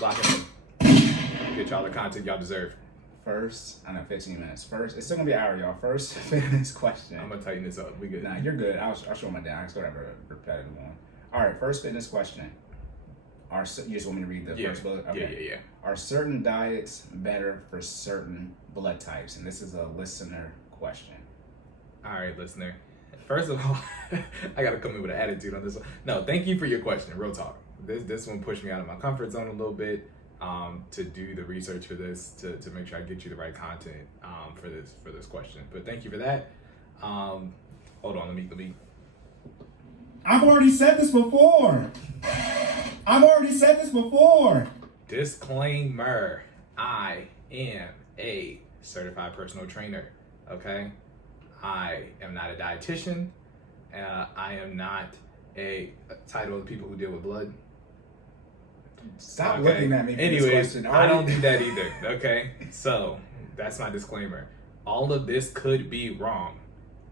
Lock it in. Get y'all the content y'all deserve. First, I know 15 minutes. First, it's still gonna be an hour, y'all. First, fitness question. I'm gonna tighten this up. We good. Nah, you're good. I'll show my down. I just gotta have a repetitive one. All right, first fitness question. You just want me to read the first bullet? Okay. Yeah. Are certain diets better for certain blood types? And this is a listener question. All right, listener. First of all, I gotta come in with an attitude on this one. No, thank you for your question. Real talk. This one pushed me out of my comfort zone a little bit. To do the research for this, to make sure I get you the right content for this question. But thank you for that. Hold on, let me. I've already said this before. Disclaimer: I am a certified personal trainer. Okay, I am not a dietitian. I am not a title of the people who deal with blood. Stop looking at me for Anyways, this question. I don't do that either, okay? So, that's my disclaimer. All of this could be wrong.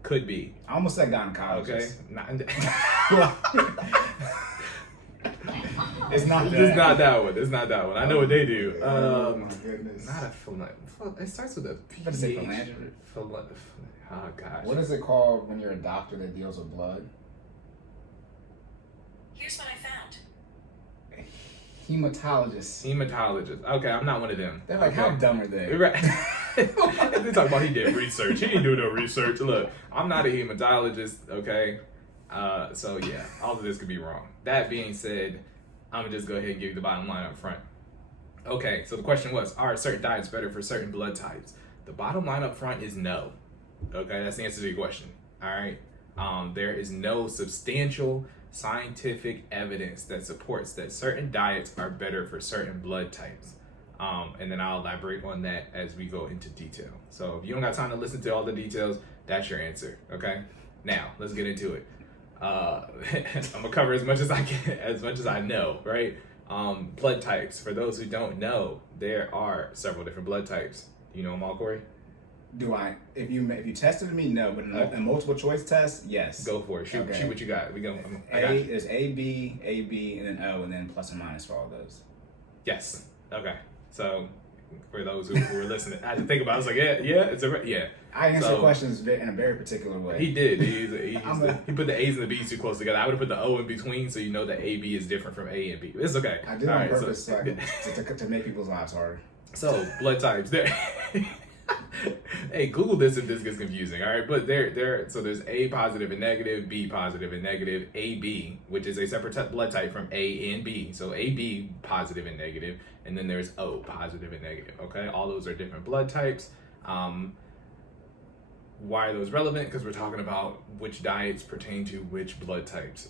Could be. I almost said gynecologist. Okay? It's not that. It's not that one. It's not that one. I know what they do. Oh my goodness. Not a it starts with a P. Better say philanthropy. Oh, gosh. What is it called when you're a doctor that deals with blood? Here's what I found. Hematologist. Okay, I'm not one of them. They're like, okay. how dumb are they? Right. They talk about he did research. He didn't do no research. Look, I'm not a hematologist, okay? So yeah, all of this could be wrong. That being said, I'm gonna just go ahead and give you the bottom line up front. Okay, so the question was, are certain diets better for certain blood types? The bottom line up front is no. Okay, that's the answer to your question. All right. There is no substantial scientific evidence that supports that certain diets are better for certain blood types. And then I'll elaborate on that as we go into detail. So if you don't got time to listen to all the details, that's your answer. Okay. Now let's get into it. I'm gonna cover as much as I can, as much as I know. Right. Blood types. For those who don't know, there are several different blood types. Do you know them all, Cory? Do I? If you tested me, no. But in multiple choice test, yes. Go for it. Shoot what you got. We go. There's A, B, and then O, and then plus and minus for all those. Yes. Okay. So for those who were listening, I had to think about it. I was like, yeah. I answered the questions in a very particular way. He did. He put the A's and the B's too close together. I would have put the O in between, so you know that A, B is different from A and B. It's okay. I did on purpose to make people's lives harder. So blood types. Hey, Google this if this gets confusing. All right, but so there's A positive and negative, B positive and negative, AB, which is a separate blood type from A and B. So AB positive and negative, and then there's O positive and negative. Okay, all those are different blood types. Why are those relevant? Because we're talking about which diets pertain to which blood types.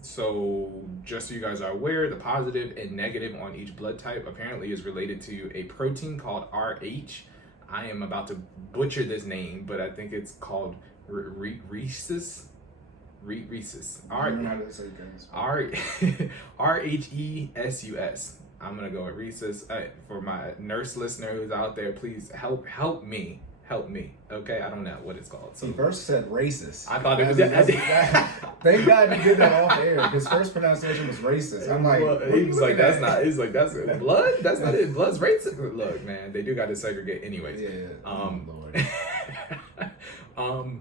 So just so you guys are aware, the positive and negative on each blood type apparently is related to a protein called RH. I am about to butcher this name, but I think it's called rhesus. RHESUS. I'm gonna go with rhesus. For my nurse listener who's out there, please help me. Okay, I don't know what it's called. So he first said racist. I thought it was. Thank God you did that off air. His first pronunciation was racist. I'm like, he was like, that's not. He's like, that's blood. That's not it. Blood's racist. Look, man, they do got to segregate, anyways. Yeah. Lord.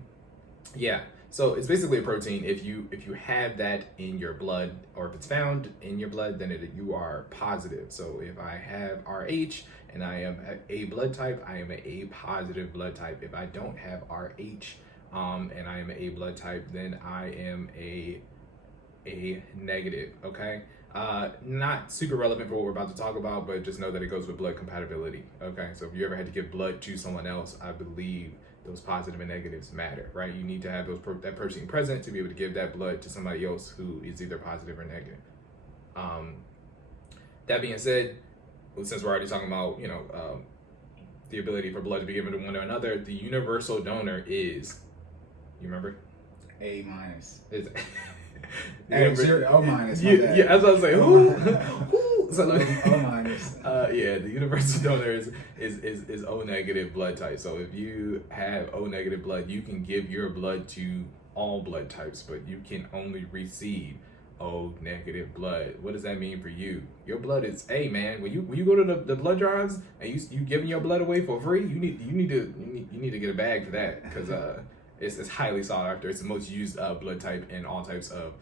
Yeah. So it's basically a protein. If you have that in your blood, or if it's found in your blood, then you are positive. So if I have RH and I am A blood type, I am a positive blood type. If I don't have RH and I am a blood type, then I am a negative. Okay. Not super relevant for what we're about to talk about, but just know that it goes with blood compatibility. Okay. So if you ever had to give blood to someone else, I believe those positive and negatives matter, right? You need to have that protein present to be able to give that blood to somebody else who is either positive or negative. That being said, since we're already talking about, the ability for blood to be given to one another, the universal donor is, you remember? A minus. O minus. Yeah, that's what I was saying. Who? So O minus. The universal donor is O negative blood type. So if you have O negative blood, you can give your blood to all blood types, but you can only receive O negative blood. What does that mean for you? Your blood is man. When you go to the blood drives and you giving your blood away for free, you need to get a bag for that, because it's highly sought after. It's the most used blood type in all types of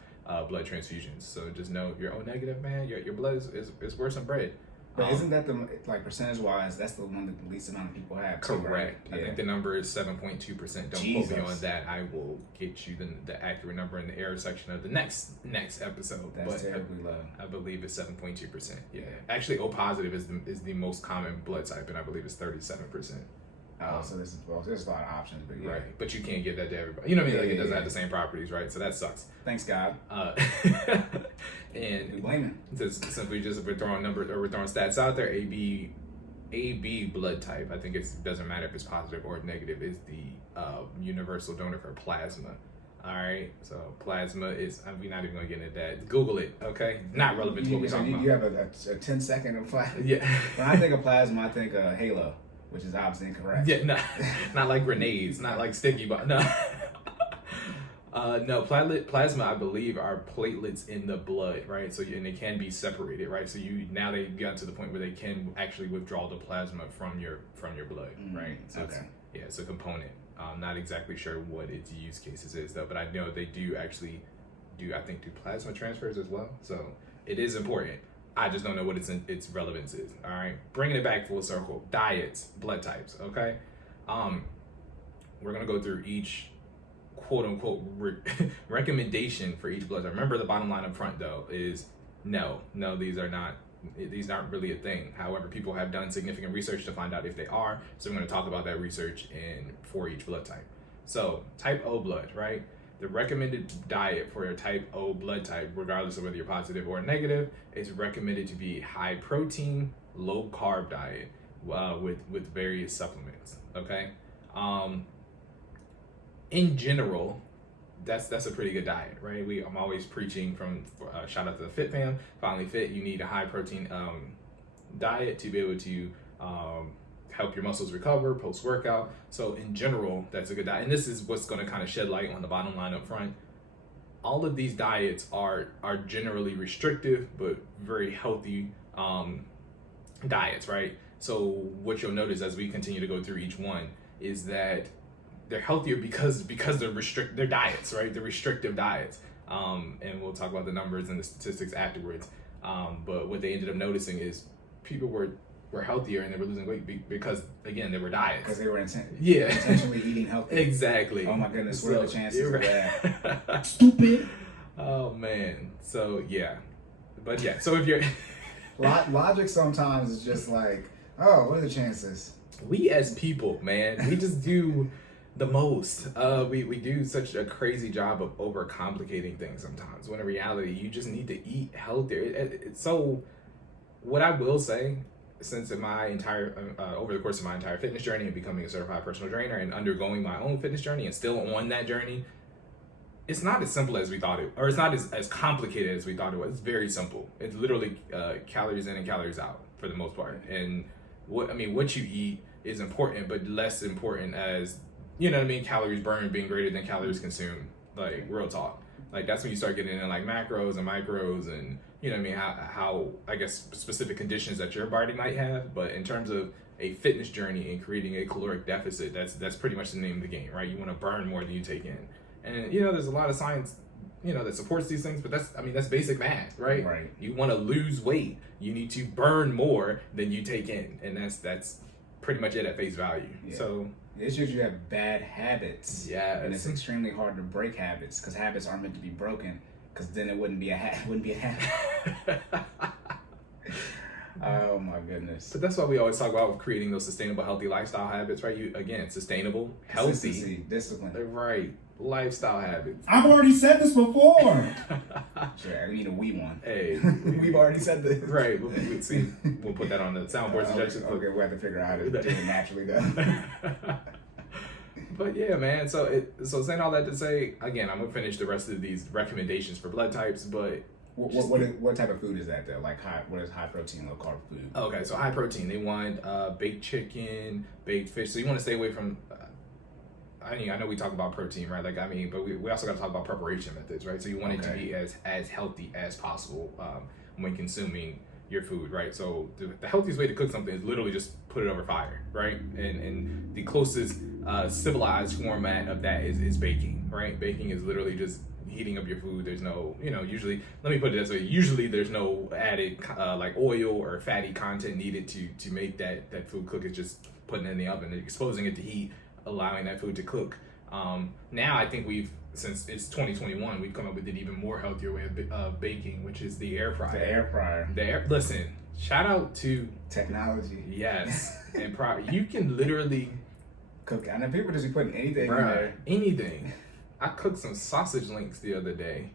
blood transfusions. So just know you're O negative, man. Your blood is worth some bread. But isn't that percentage wise? That's the one that the least amount of people have. Correct. Too, right? I think the number is 7.2%. Don't quote me on that. I will get you the accurate number in the error section of the next episode. That's terribly low. I believe it's 7.2%. Yeah. Actually, O positive is the most common blood type, and I believe it's 37%. So there's a lot of options, but yeah. Right. But you can't give that to everybody. You know what I mean? Like, it doesn't have the same properties, right? So that sucks. Thanks, God. And we blame him. We're throwing numbers, or we're throwing stats out there. AB blood type, I think it doesn't matter if it's positive or negative, is the universal donor for plasma. All right, so plasma is, we're not even gonna get into that. Google it, okay? Not relevant to what we're talking about. You have a 10-second of plasma. Yeah. When I think of plasma, I think of Halo, which is obviously incorrect. Yeah, not like grenades, not like sticky, but no. No, plasma, I believe, are platelets in the blood, right? So, and they can be separated, right? So now they've got to the point where they can actually withdraw the plasma from your blood, right? So okay. It's a component. I'm not exactly sure what its use cases is though, but I know they do actually do plasma transfers as well. So it is important. I just don't know what its relevance is. All right, bringing it back full circle. Diets, blood types. Okay, we're gonna go through each quote unquote recommendation for each blood type. Remember, the bottom line up front though is no, these aren't really a thing. However, people have done significant research to find out if they are. So we're going to talk about that research for each blood type. So type O blood, right? The recommended diet for a type O blood type, regardless of whether you're positive or negative, is recommended to be high protein, low carb diet with various supplements. Okay. In general, that's a pretty good diet, right? I'm always preaching shout out to the Fit fam, FinallyFit. You need a high protein diet to be able to help your muscles recover post workout. So in general, that's a good diet. And this is what's going to kind of shed light on the bottom line up front. All of these diets are generally restrictive but very healthy diets, right? So what you'll notice as we continue to go through each one is that they're healthier because they're diets, right? They're restrictive diets. And we'll talk about the numbers and the statistics afterwards. But what they ended up noticing is people were healthier and they were losing weight because, again, they were diets. Because they were intentionally eating healthy. Exactly. Oh my goodness, what are the chances of that? Stupid. Oh man. So yeah. But yeah, so if you're logic sometimes is just like, oh, what are the chances? We as people, man, we just do the most. We do such a crazy job of overcomplicating things sometimes, when in reality you just need to eat healthier. So what I will say, since in my entire over the course of my entire fitness journey and becoming a certified personal trainer and undergoing my own fitness journey and still on that journey, it's not as simple as we thought it, or it's not as complicated as we thought it was. It's very simple. It's literally calories in and calories out for the most part. And what you eat is important, but less important as, you know what I mean, calories burned being greater than calories consumed. Like, real talk. Like, that's when you start getting into like macros and micros and, you know what I mean, how I guess specific conditions that your body might have. But in terms of a fitness journey and creating a caloric deficit, that's pretty much the name of the game, right? You want to burn more than you take in. And, you know, there's a lot of science, you know, that supports these things, but that's basic math, right? Right. You want to lose weight, you need to burn more than you take in. And that's pretty much it at face value. Yeah. So the issue is you have bad habits. Yeah. And it's extremely hard to break habits because habits aren't meant to be broken, because then it wouldn't be a habit. Oh my goodness. But that's why we always talk about creating those sustainable, healthy lifestyle habits, right? Sustainable, healthy, discipline. Right. Lifestyle habits. I've already said this before. Sure, I need a wee one. Hey, we've already said this. Right. We'll see. We'll put that on the soundboard suggestions. Okay, we'll have to figure out how to do it naturally though. But yeah, man. So saying all that to say, again, I'm gonna finish the rest of these recommendations for blood types, but what type of food is that though? Like what is high protein, low carb food? Okay, so high protein. They want baked chicken, baked fish. So you want to stay away from I know we talk about protein, right? Like, I mean, but we also got to talk about preparation methods, right? So you want it to be as healthy as possible when consuming your food, right? So the healthiest way to cook something is literally just put it over fire, right? And the closest civilized format of that is baking, right? Baking is literally just heating up your food. There's no, usually, let me put it this way, usually there's no added like oil or fatty content needed to make that food cook. It's just putting it in the oven, exposing it to heat, allowing that food to cook. Now I think since it's 2021, we've come up with an even more healthier way of baking, which is the air fryer. The air fryer. Listen, shout out to technology. Yes, and you can literally cook. I know people just be putting anything in there. Anything. I cooked some sausage links the other day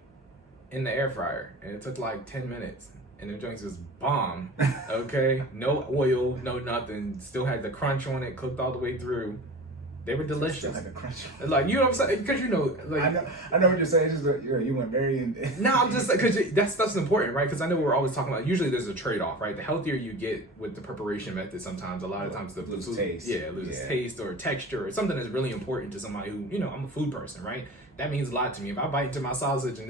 in the air fryer, and it took like 10 minutes. And the joints was bomb. Okay, no oil, no nothing. Still had the crunch on it, cooked all the way through. They were delicious. Still had the crunch. Like, you know what I'm saying? Because like I know what you're saying. It's just you went very. No, I'm just because that's important, right? Because I know we're always talking about. Usually, there's a trade-off, right? The healthier you get with the preparation method, sometimes a lot of times the loses taste. Yeah, it loses taste or texture or something that's really important to somebody who, I'm a food person, right? That means a lot to me. If I bite into my sausage and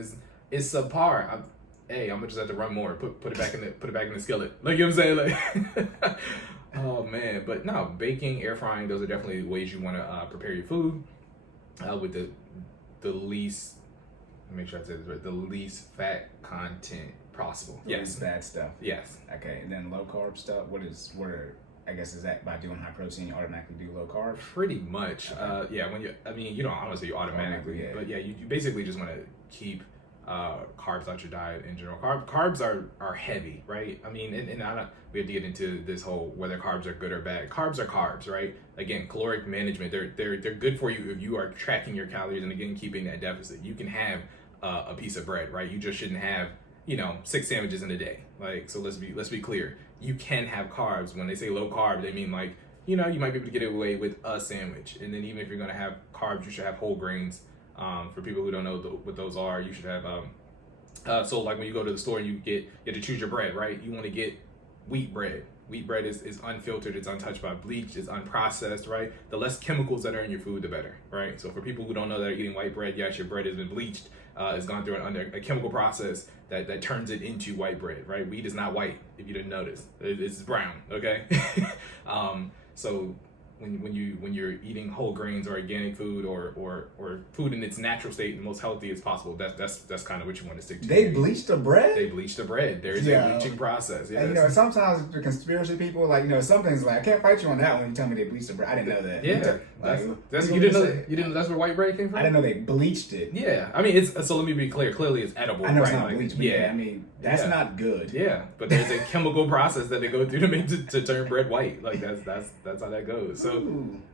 it's subpar, I'm gonna just have to run more. Put it back in the skillet. Like, you know what I'm saying? Like, oh man, but no, baking, air frying, those are definitely ways you want to prepare your food with the least. Make sure I say this right. The least fat content possible. Yes, bad stuff. Yes. Okay, and then low carb stuff. I guess is that by doing high protein you automatically do low carb? Pretty much. Okay. Yeah. You don't. I don't want to say you automatically, but yeah, you basically just want to keep carbs out your diet in general. Carbs are heavy, right? I mean, and we have to get into this whole whether carbs are good or bad. Carbs are carbs, right? Again, caloric management. They're good for you if you are tracking your calories and again keeping that deficit. You can have a piece of bread, right? You just shouldn't have 6 sandwiches in a day. Like, so let's be clear. You can have carbs. When they say low carb, they mean like you might be able to get away with a sandwich. And then even if you're gonna have carbs, you should have whole grains. For people who don't know what those are, you should have so like when you go to the store and you have to choose your bread, right? You want to get wheat bread. Wheat bread is unfiltered, it's untouched by bleach, it's unprocessed, right? The less chemicals that are in your food, the better, right? So for people who don't know that are eating white bread, yes, your bread has been bleached. It's gone through a chemical process that turns it into white bread, right? Wheat is not white, if you didn't notice. It's brown, okay? So when you're eating whole grains or organic food or food in its natural state, the most healthy as possible, that's kind of what you want to stick to. They bleach the bread? They bleach the bread. There is a bleaching process. Yes. And sometimes the conspiracy people, like, some things like, I can't fight you on that when you tell me they bleached the bread. I didn't know that. Yeah. You didn't know that's where white bread came from? I didn't know they bleached it. Yeah. I mean, so let me be clear. Clearly it's edible. I know, right? it's not bleached, but I mean, that's not good. Yeah. But there's a chemical process that they go through to turn bread white. Like, that's how that goes. So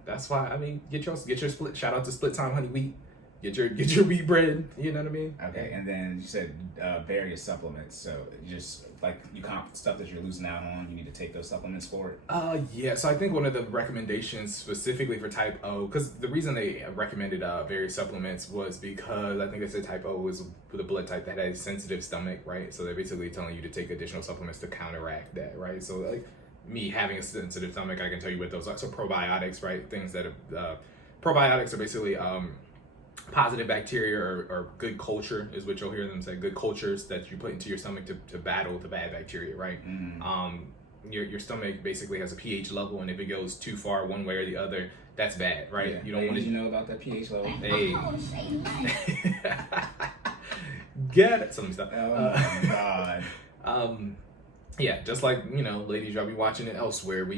that's why, I mean, get your split. Shout out to Split Time Honey Wheat. Get your wheat bread. You know what I mean? Okay, and then you said various supplements. So just like stuff that you're losing out on, you need to take those supplements for it. Yeah. So I think one of the recommendations specifically for type O, because the reason they recommended various supplements was because I think they said type O was the blood type that had a sensitive stomach, right? So they're basically telling you to take additional supplements to counteract that, right? So like me having a sensitive stomach, I can tell you what those are. So probiotics, right? Things that probiotics are basically positive bacteria or good culture is what you'll hear them say. Good cultures that you put into your stomach to battle the bad bacteria, right? Mm-hmm. Your stomach basically has a pH level, and if it goes too far one way or the other, that's bad, right? Yeah. You don't want to. Did you know about that pH level? Hey. Get it. So let me stop. Oh my God. Yeah, just like, ladies, y'all be watching it elsewhere.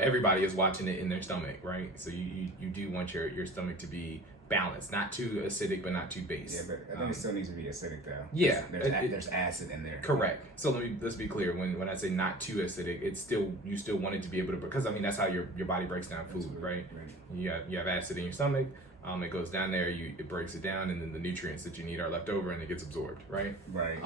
Everybody is watching it in their stomach, right? So you do want your stomach to be balanced, not too acidic, but not too base. Yeah, but I think it still needs to be acidic though. Yeah, there's acid in there. Correct. So let's be clear. When I say not too acidic, you still want it to be able to, because I mean that's how your body breaks down food, right? You have acid in your stomach. It goes down there. It breaks it down, and then the nutrients that you need are left over, and it gets absorbed, right? Right.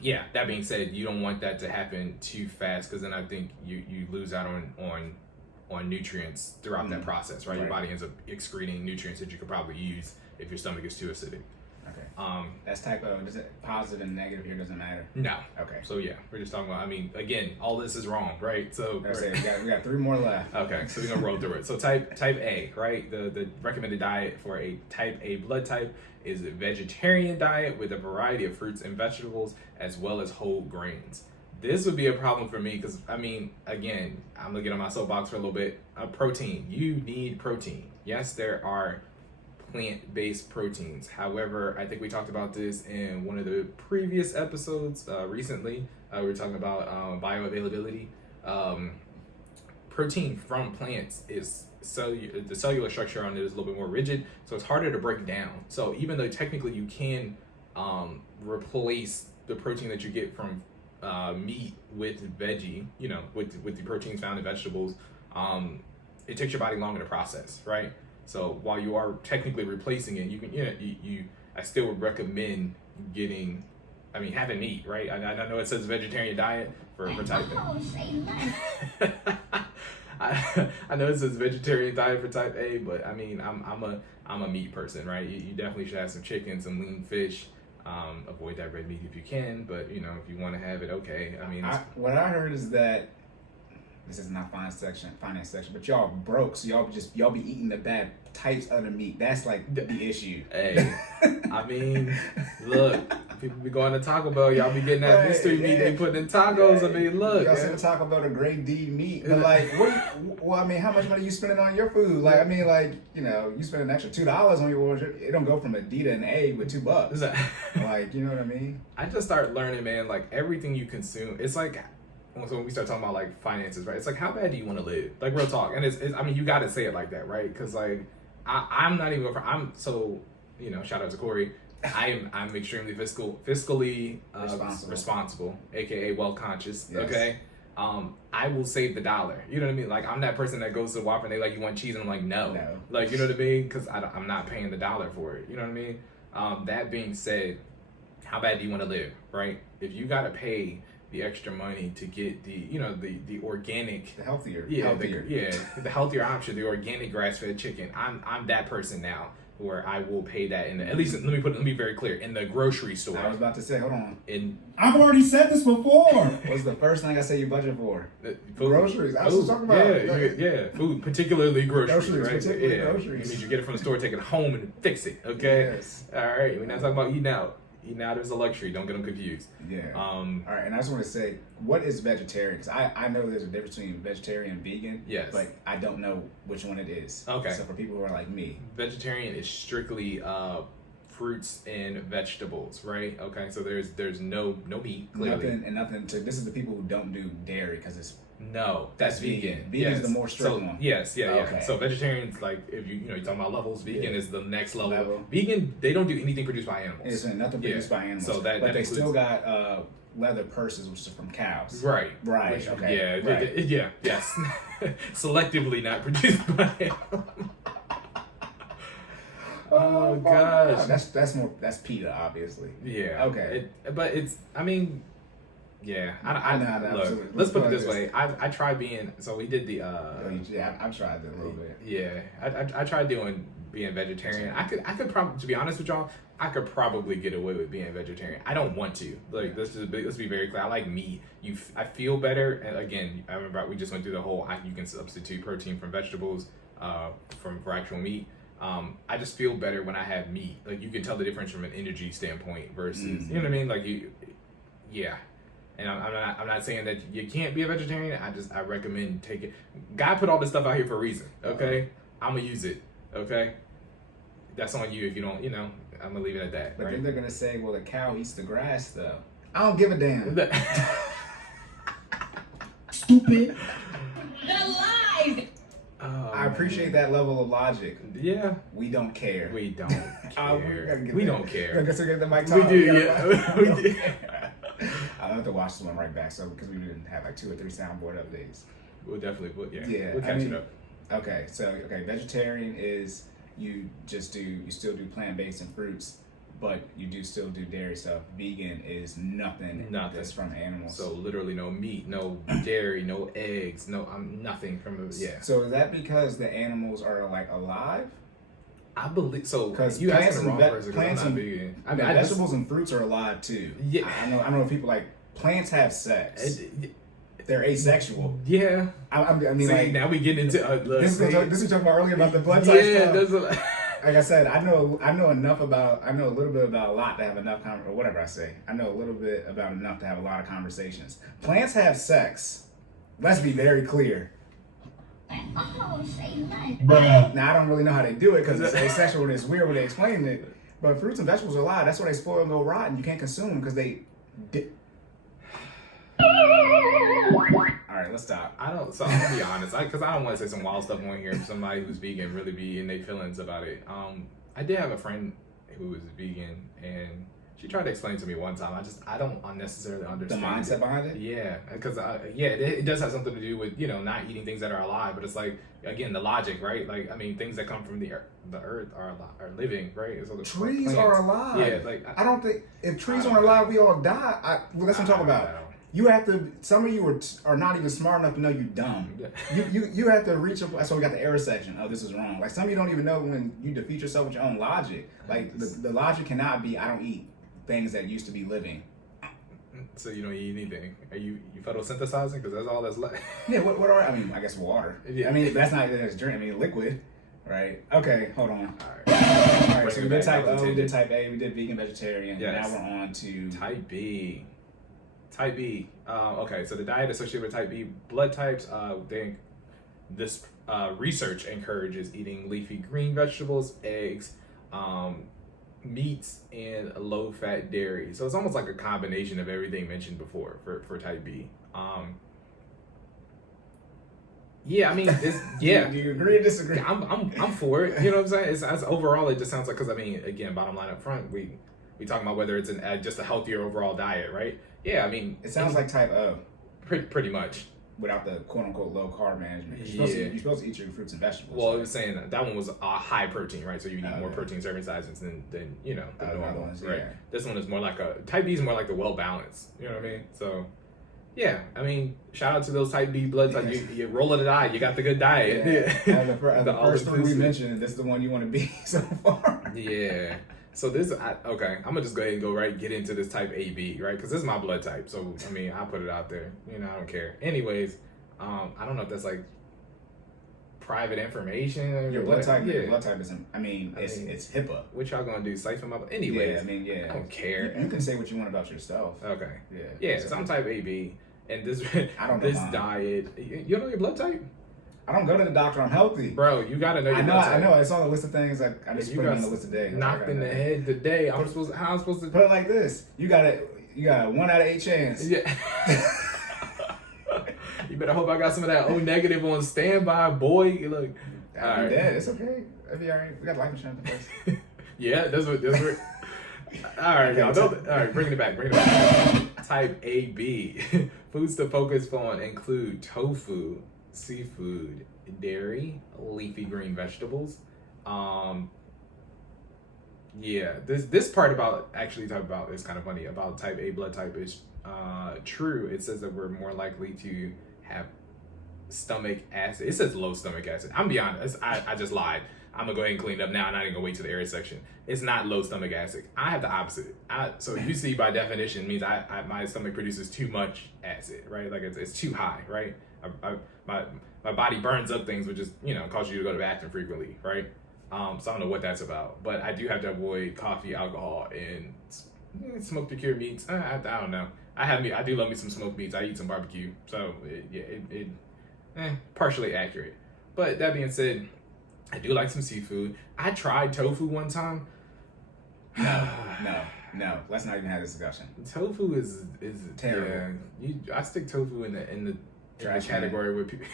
Yeah. That being said, you don't want that to happen too fast, because then I think you lose out on nutrients throughout that process, right? Your body ends up excreting nutrients that you could probably use if your stomach is too acidic. Okay. That's type O. Does it positive and negative here doesn't matter? No. Okay. So yeah, we're just talking about. I mean, again, all this is wrong, right? So we got 3 more left. Okay, so we're gonna roll through it. So type A, right? The recommended diet for a type A blood type is a vegetarian diet with a variety of fruits and vegetables as well as whole grains. This would be a problem for me because, I mean, again, I'm gonna get on my soapbox for a little bit. Protein, you need protein. Yes, there are plant-based proteins. However, I think we talked about this in one of the previous episodes recently. We were talking about bioavailability. Protein from plants is the cellular structure on it is a little bit more rigid, so it's harder to break down. So even though technically you can replace the protein that you get from meat with veggie, with the proteins found in vegetables, it takes your body longer to process, right? So while you are technically replacing it, you can, I still would recommend having meat, right? I know it says vegetarian diet for type A. I know it says vegetarian diet for type A, but I mean, I'm a meat person, right? You definitely should have some chicken, some lean fish. Avoid that red meat if you can, but if you want to have it, okay. I mean, what I heard is that this is not finance section, but y'all broke, so y'all be eating the bad types of the meat. That's like the issue. Hey, I mean, look, people be going to Taco Bell, y'all be getting that mystery meat they put in tacos. I mean, look, y'all said Taco Bell the grade D meat, but like, how much money you spending on your food? Like, I mean, you spend an extra $2 on your order. It don't go from a D to an A with $2. Like, you know what I mean? I just start learning, man. Like everything you consume, it's like. So when we start talking about like finances, right? It's like, how bad do you want to live? Like real talk. And it's I mean, you got to say it like that, right? Because like I'm not even. Shout out to Cory. I'm extremely fiscally responsible, aka well conscious. Yes. Okay. I will save the dollar. You know what I mean? Like I'm that person that goes to Whopper and they like, you want cheese, and I'm like, no. Like, you know what I mean? Because I'm not paying the dollar for it. You know what I mean? That being said, how bad do you want to live, right? If you gotta pay the extra money to get the organic, the healthier, the healthier option, the organic grass-fed chicken. I'm that person now where I will pay that at least. Let me be very clear, in the grocery store. I was about to say, hold on. I've already said this before. What's the first thing I say you budget for? Food. Groceries. I was talking about. Yeah, food, particularly groceries, right? Particularly groceries. You need to get it from the store, take it home, and fix it. Okay. Yes. All right. We're not talking about eating out. Eating out is a luxury. Don't get them confused. Yeah. All right, and I just want to say, what is vegetarian? Because I know there's a difference between vegetarian and vegan. Yes. But I don't know which one it is. Okay. So for people who are like me, vegetarian is strictly fruits and vegetables, right? Okay. So there's no meat. Clearly. Nothing. This is the people who don't do dairy because it's. No, that's vegan. Vegan is the more strict one. Yes, yeah. Okay. So vegetarians, like if you're talking about levels, vegan is the next level. Vegan, Vegan, they don't do anything produced by animals. It's nothing produced by animals. So but they still got leather purses, which is from cows. Right. Okay. Yeah. Right. Yes. Selectively not produced by animals. Oh gosh. That's PETA, obviously. Yeah. Okay. But it's. I mean. Yeah, I know. Look, let's put it this way. I tried being. So we did the. I've tried that a little bit. Yeah, I tried being vegetarian. I could probably, to be honest with y'all, I could probably get away with being vegetarian. I don't want to. Like, let's be very clear. I like meat. I feel better. And again, I remember we just went through the whole. You can substitute protein from vegetables, for actual meat. I just feel better when I have meat. Like, you can tell the difference from an energy standpoint versus, you know what I mean? Like yeah. And I'm not saying that you can't be a vegetarian. I recommend taking. God put all this stuff out here for a reason. Okay, I'm gonna use it. Okay, that's on you if you don't. I'm gonna leave it at that. But right? then they're gonna say, well, the cow eats the grass though. I don't give a damn. Stupid. The lies. Oh, I appreciate that level of logic. Yeah. We don't care. We don't care. We don't care. I guess we get the mic. We do. Yeah. We do. I'll have to watch this one right back. So because we didn't have like 2 or 3 soundboard updates. We'll definitely. Yeah. We'll catch it up. Okay. So vegetarian is you still do plant-based and fruits, but you do still do dairy stuff. Vegan is nothing that's from animals. So literally no meat, no dairy, no eggs, nothing from the. Yeah. So is that because the animals are like alive? I believe so. Because You plants asking the and wrong person 'cause I'm plants not and vegan. I mean, I just, vegetables and fruits are alive too. Yeah. I know if people like plants have sex. They're asexual. Yeah. I mean, See, like now we get into this we talking about earlier about the blood type yeah, stuff. Like I said, I know a little bit about a lot to have enough or whatever I say. I know a little bit about enough to have a lot of conversations. Plants have sex. Let's be very clear. Oh, say less. Bruh. Now I don't really know how they do it because it's asexual and it's weird when they explain it. But fruits and vegetables are alive. That's why they spoil and go rotten. You can't consume them because they. All right, let's stop. So I'm gonna be honest, because I don't want to say some wild stuff on here. Somebody who's vegan really be in their feelings about it. I did have a friend who was vegan, and she tried to explain to me one time. I don't unnecessarily The understand mindset behind it. Yeah, because it does have something to do with not eating things that are alive, but it's like again the logic, right? Like I mean, things that come from the earth are living, right? So the Trees plants, are alive. Yeah, like I don't think if trees aren't alive, we all die. Well, that's what I'm talking about. You have to. Some of you are not even smart enough to know you dumb. You have to reach up. That's why we got the error section. Oh, this is wrong. Like some of you don't even know when you defeat yourself with your own logic. Like the logic cannot be I don't eat things that used to be living. So you don't eat anything. Are you photosynthesizing? Because that's all that's left. Yeah. What are? I mean, I guess water. Yeah. I mean, that's not that's drink. I mean, liquid. Right. Okay. Hold on. All right. So we did type O. We did type A. We did vegan, vegetarian. Yes. Now we're on to type B. Type B. Okay, so the diet associated with type B blood types. This research encourages eating leafy green vegetables, eggs, meats, and low-fat dairy. So it's almost like a combination of everything mentioned before for type B. Yeah, I mean, yeah. Do you agree or disagree? I'm for it. You know what I'm saying? It's overall, it just sounds like, because I mean, again, bottom line up front, we talking about whether it's just a healthier overall diet, right? Yeah, I mean, It sounds like type O pretty much. without the quote unquote low carb management. You're supposed to eat your fruits and vegetables. Well, I was saying that one was a high protein, right? So you need more yeah. protein serving sizes than the other normal, ones, right? yeah. This one is more like type B is more like the well balanced. You know what I mean? So. Yeah, I mean, shout out to those type B blood types. You roll of the die, you got the good diet. Yeah. The first three we mentioned, this is the one you want to be so far. Yeah. So okay, I'm gonna just go ahead and get into this type AB, right? Because this is my blood type. So I mean, I'll put it out there. I don't care. Anyways, I don't know if that's like private information. Or your blood type. Yeah. Your blood type is. It's HIPAA. What y'all gonna do? Siphon my blood? Anyways, yeah. I don't care. You can say what you want about yourself. Okay. Yeah. Yeah. So I'm type AB, and this I don't know this mine. diet. You know your blood type? I don't go to the doctor. I'm healthy. Bro, you gotta know your blood type. I know. It's on the list of things. I just put it on the list today. Knocked in the head today. How am I supposed to put it like this? You got a 1 out of 8 chance. Yeah. You better hope I got some of that O negative on standby, boy. Look, I'm dead. It's okay. It'll be all right. We got life insurance in place. Yeah, that's what. All right, y'all. All right, bring it back. Type AB. Foods to focus on include tofu, seafood, dairy, leafy green vegetables. Yeah, this part about actually talk about is kind of funny about type A blood type is true. It says that we're more likely to have stomach acid. It says low stomach acid. I'm be honest. I just lied. I'm gonna go ahead and clean it up now. I'm not even gonna wait to the area section. It's not low stomach acid. I have the opposite. So UC by definition means my stomach produces too much acid, right? Like it's too high, right? My body burns up things, which is causes you to go to the bathroom frequently, right? So I don't know what that's about, but I do have to avoid coffee, alcohol, and smoked or cured meats. I don't know. I do love me some smoked meats. I eat some barbecue, so partially accurate. But that being said, I do like some seafood. I tried tofu one time. No. Let's not even have this discussion. Tofu is terrible. Yeah, I stick tofu in the Trash category with people.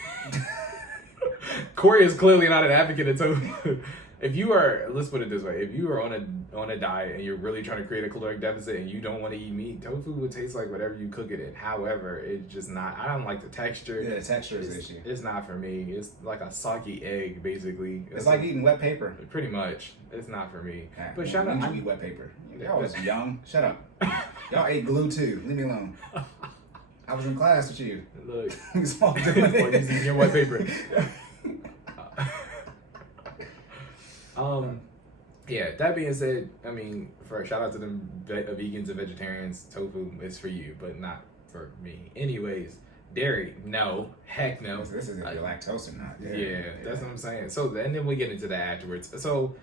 Cory is clearly not an advocate of tofu. If you are, let's put it this way: if you are on a diet and you're really trying to create a caloric deficit and you don't want to eat meat, tofu would taste like whatever you cook it in. However, it's just not. I don't like the texture. Yeah, the texture is the issue. It's not for me. It's like a soggy egg, basically. It's like eating wet paper. Pretty much, it's not for me. Okay. But shout out, you eat wet paper. Y'all was young. Shut up. Y'all ate glue too. Leave me alone. I was in class with you. Look, It's all doing it. using your wet paper. Yeah, that being said, I mean, for shout out to them vegans and vegetarians, tofu is for you, but not for me. Anyways, dairy, no, heck no. This is if you're lactose or not. Yeah, that's what I'm saying. So, and then we get into that afterwards. So,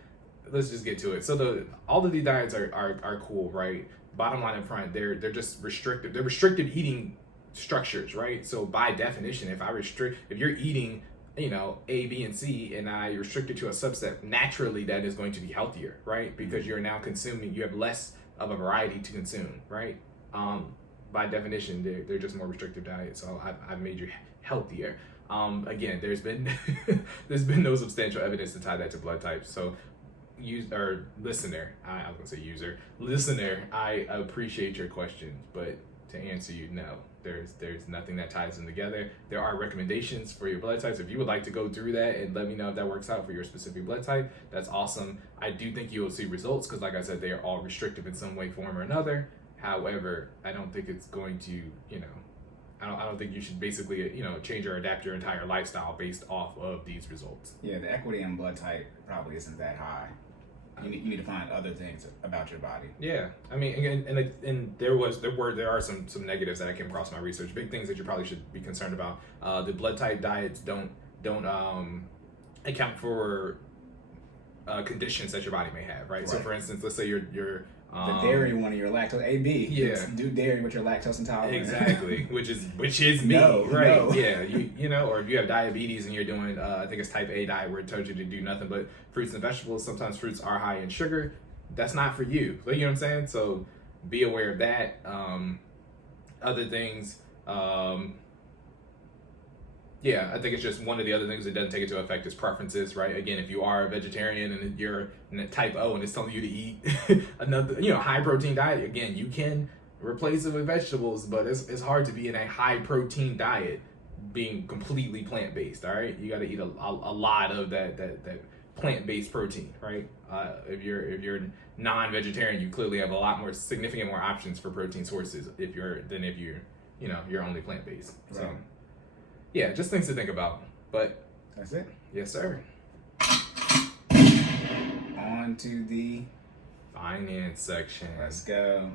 let's just get to it. So, all of these diets are cool, right? Bottom line up front, they're just restrictive. They're restrictive eating structures, right? So, by definition, if you're eating, you know, A, B, and C, and I restrict it to a subset, naturally that is going to be healthier, right? Because you're now consuming, you have less of a variety to consume, right? By definition, they're just more restrictive diets. So I've made you healthier. Again, there's been no substantial evidence to tie that to blood types. So listener, I appreciate your questions, but to answer you, no. There's nothing that ties them together. There are recommendations for your blood types. If you would like to go through that and let me know if that works out for your specific blood type, that's awesome. I do think you will see results because, like I said, they are all restrictive in some way, form, or another. However, I don't think it's going to, you know, I don't think you should basically, you know, change or adapt your entire lifestyle based off of these results. Yeah, the equity in blood type probably isn't that high. You need to find other things about your body. Yeah, I mean, and there are some negatives that I came across in my research. Big things that you probably should be concerned about. The blood type diets don't account for conditions that your body may have, right? So, for instance, let's say you're the dairy one of your lactose AB. Yeah, do dairy with your lactose intolerant. Exactly, which is me, right? No. Yeah, you know, or if you have diabetes and you're doing I think it's type A diet where it tells you to do nothing but fruits and vegetables. Sometimes fruits are high in sugar. That's not for you. So, you know what I'm saying? So be aware of that. Other things. Yeah, I think it's just one of the other things that doesn't take into effect is preferences, right? Again, if you are a vegetarian and you're in a type O and it's telling you to eat another, you know, high protein diet, again, you can replace it with vegetables, but it's hard to be in a high protein diet being completely plant based. All right, you got to eat a lot of that plant based protein, right? If you're non-vegetarian, you clearly have significant more options for protein sources if you're only plant based. Right. So. Yeah, just things to think about. But that's it. Yes, sir. On to the finance section. Let's go.